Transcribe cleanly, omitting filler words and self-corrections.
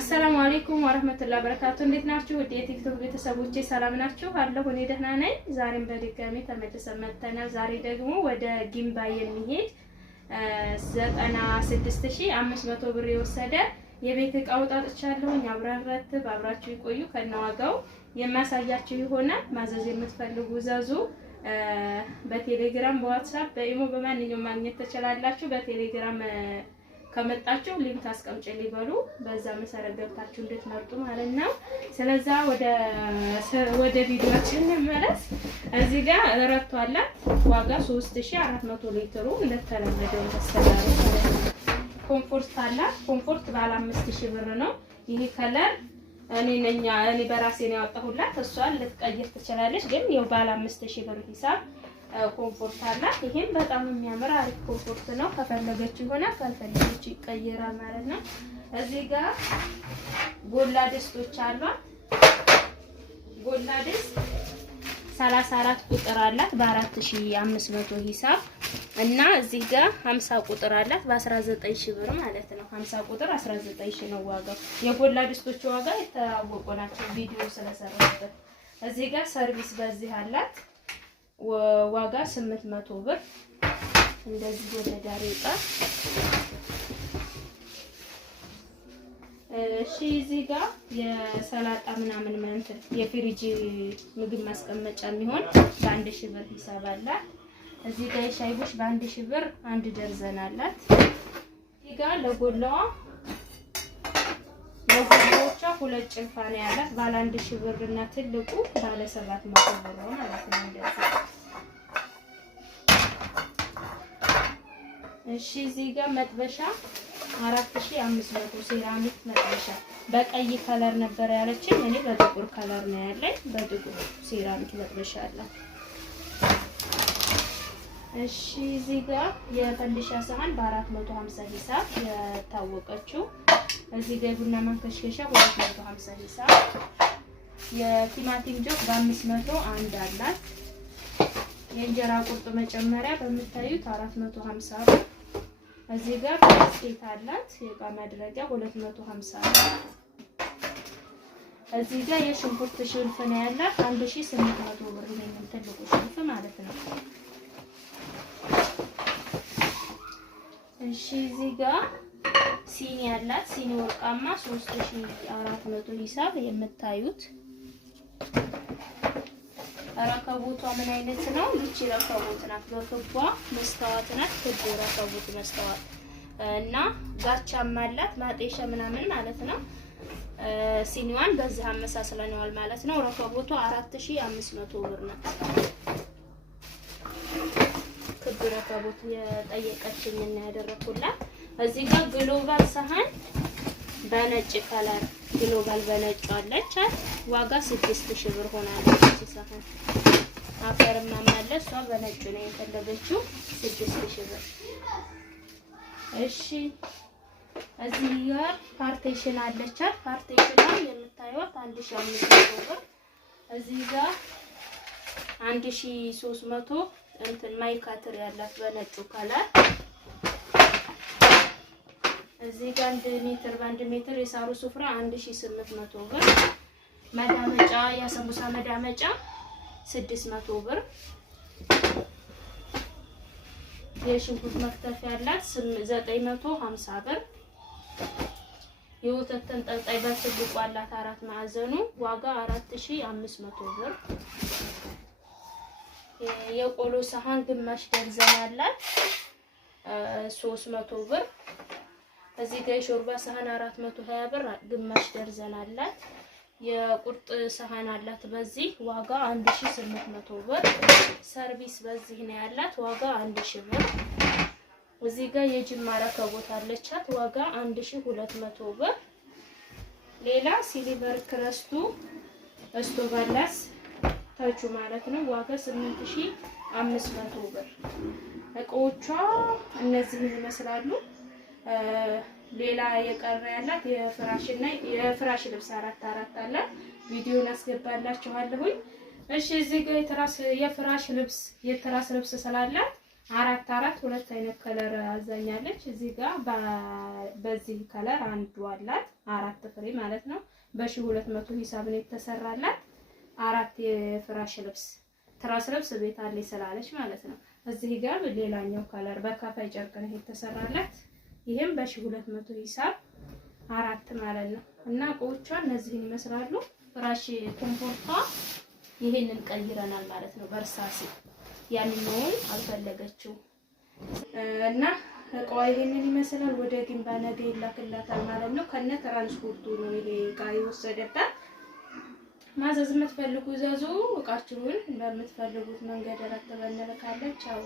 አሰላሙ አለይኩም ወራህመቱላሂ ወበረካቱ። እንዴት ናችሁ? ወደ የቲክቶክ ቤተሰቦቼ ሰላም ናችሁ? አለሁ እኔ ደህና ነኝ። ዛሬም በድጋሚ ተመልሰን መጥተናል። ዛሬ ደግሞ ወደ ጊምባ የሚሄድ 96500 ብር የወሰደ የቤት ዕቃ አውጥቻለሁ። አብራችሁ ይቆዩ። ከነዋጋው የማሳያችሁ ይሆናል። ማዘዝ የምትፈልጉ ዘዙ። በቴሌግራም በዋትስአፕ በኢሞ በማንኛውም ማግኘት ትችላላችሁ። በቴሌግራም ከመጣችሁ ሊንክ አስቀምጬልኝ በሉ በዛ መሰረት ገብታችሁ እንድትመርጡ ማለት ነው። ስለዛ ወደ ቪዲዮአችን እንመለስ። እዚህ ጋር ረቷላ ዋጋ 3400 ሊትሩ እንደተለመደው ተስተዳሩ ማለት ነው። ኮምፎርት አለ። ኮምፎርት ባለ 5000 ብር ነው። ይሄ ከለር እኔ በራሴ ነው ያወጣሁላት። እሷን ልትቀይር ትችላለች፣ ግን ያው ባለ 5000 ብር ሂሳብ ኮምፎርት አለ። ይሄን በጣም የሚያምር አሪፍ ኮምፎርት ነው። ከፈለገች ይሆናል፣ ካልፈለገች ይቀየራል ማለት ነው። እዚህ ጋር ጎላ ድስቶች አሏት። ጎላ ድስት 34 ቁጥር አላት በ4500 ሂሳብ እና እዚህ ጋር 50 ቁጥር አላት በ19000 ብር ማለት ነው። 50 ቁጥር 19000 ነው ዋጋው። የጎላ ድስቶች ዋጋ የታወቁ ናቸው ቪዲዮ ስለሰራሁበት። እዚህ ጋር ሰርቪስ በዚህ አላት ዋጋ 800 ብር እንደዚህ ወደ ዳር ይጣ። እሺ እዚህ ጋር የሰላጣ ምናምን እንትን የፍሪጅ ምግብ ማስቀመጫ የሚሆን በ1000 ብር ሂሳብ አላት። እዚህ ጋር የሻይ ቡሽ በ1000 ብር አንድ ደርዘን አላት። እዚህ ጋር ለጎላዎቿ ሁለት ጭልፋ ነው ያላት ባለ 1000 ብር እና ትልቁ ባለ 700 ብር ነው ማለት ነው። እንደዚህ እሺ እዚህ ጋር መጥበሻ 4500 ሴራሚክ መጥበሻ በቀይ ከለር ነበር ያለችኝ፣ እኔ በጥቁር ከለር ነው ያለኝ። በጥቁር ሴራሚክ መጥበሻ አላት። እሺ እዚህ ጋር የፈንዲሻ ሰሃን በ450 ሂሳብ የታወቀችው። እዚህ ጋር ቡና ማንከሽከሻ 250 ሂሳብ። የቲማቲም ጆክ በ500 አንድ አላት። የእንጀራ ቁርጥ መጨመሪያ በምታዩት 450 ብር። እዚህ ጋር ፕላስቲክ አላት የእቃ ማድረጊያ 250 ብር። እዚህ ጋር የሽንኩርት ሽልፍ ነው ያላት 1800 ብር። ይሄንን ትልቁ ሽልፍ ማለት ነው። እሺ እዚህ ጋር ሲኒ ያላት ሲኒ ወርቃማ 3400 ሂሳብ የምታዩት። ረከቦቷ ምን አይነት ነው? ይቺ ረከቦት ናት። በክቧ መስታወት ናት። ክብ ረከቦት መስታወት እና ጋቻም አላት ማጤሻ ምናምን ማለት ነው። ሲኒዋን በዚህ አመሳስለናል ማለት ነው። ረከቦቷ 4500 ብር ናት። ክብ ረከቦት የጠየቀችኝ እና ያደረኩላት። እዚህ ጋር ግሎባል ሰሃን በነጭ ከለር ግሎባል በነጭ አለች። ዋጋ 6000 ብር ሆናለች። ሰሃን አፈርማ ማለት እሷ በነጭ ነው የፈለገችው 6000 ብር። እሺ እዚህ ጋር ፓርቴሽን አለች። ፓርቴሽኗ የምታዩት 1500 ብር። እዚህ ጋር 1300 እንትን ማይካትር ያላት በነጩ ከለር። እዚህ ጋር 1 ሜትር በ1 ሜትር የሳሩ ሱፍራ 1800 ብር። መዳመጫ የሰንቡሳ መዳመጫ 600 ብር። የሽንኩርት መክተፊያ ያላት 950 ብር። የወተት ተንጠልጣይ በትልቁ አላት 4 ማዕዘኑ ዋጋ 4500 ብር። የቆሎ ሰሃን ግማሽ ደርዘን አላት 300 ብር። እዚህ ጋር የሾርባ ሰሃን 420 ብር ግማሽ ደርዘን አላት። የቁርጥ ሰሃን አላት በዚህ ዋጋ 1800 ብር። ሰርቪስ በዚህ ነው ያላት ዋጋ 1000 ብር። እዚህ ጋር የጅማ ረከቦት አለቻት ዋጋ 1200 ብር። ሌላ ሲሊቨር ክረስቱ ስቶቭ አላት ታቹ ማለት ነው ዋጋ 8500 ብር። እቃዎቿ እነዚህ ይመስላሉ። ሌላ የቀረ ያላት የፍራሽ ልብስ 4 አለ። ቪዲዮን አስገባላችኋለሁ። እሺ እዚህ ጋር የፍራሽ ልብስ ስላላት 4 ሁለት አይነት ከለር አዛኛለች። እዚህ ጋር በዚህ ከለር አንዱ አላት 4 ፍሬ ማለት ነው። በ1200 ሂሳብ ነው የተሰራላት። 4 የፍራሽ ልብስ ትራስ ልብስ ቤት አለ ስላለች ማለት ነው። እዚህ ጋር ሌላኛው ከለር በካፋይ ጨርቅ ነው የተሰራላት። ይሄም በ1200 ሂሳብ 4 ማለት ነው። እና እቃዎቿ እነዚህን ይመስላሉ። ፍራሽ ኮምፎርቷ ይሄንን ቀይረናል ማለት ነው። በእርሳሴ ያንኛውን አልፈለገችው እና እቃዋ ይሄንን ይመስላል። ወደ ግንባ ነገ ይላክላታል ማለት ነው። ከነ ትራንስፖርቱ ነው ይሄ እቃ የወሰደባት። ማዘዝ የምትፈልጉ ዘዙ። እቃችሁን በምትፈልጉት መንገድ ረትበን እንልካለን። ቻው